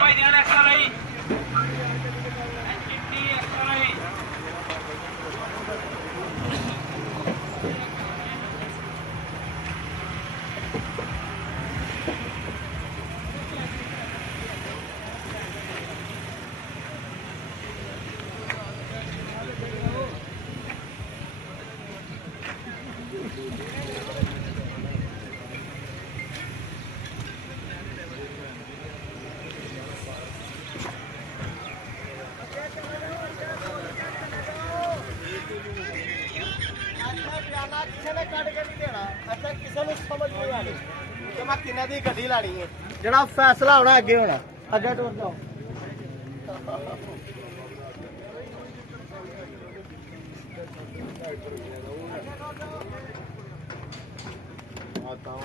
ਭਾਈ ਜਾਨ ਐਕਸਟਰਾ ਲਈ HT extra ਲਈ ਕਿਸੇ ਨੇ ਕੱਢ ਕੇ ਨਹੀਂ ਦੇਣਾ ਅੱਛਾ ਕਿਸੇ ਨੂੰ ਸਮਝ ਨਹੀਂ ਆਣੀ ਕਿ ਮੈਂ ਕਿੰਨੇ ਦੀ ਗੱਡੀ ਲਾਣੀ ਹੈ ਜਿਹੜਾ ਫੈਸਲਾ ਹੋਣਾ ਅੱਗੇ ਹੋਣਾ ਅੱਗੇ ਟੁਰ ਜਾਓ ਆਤਾ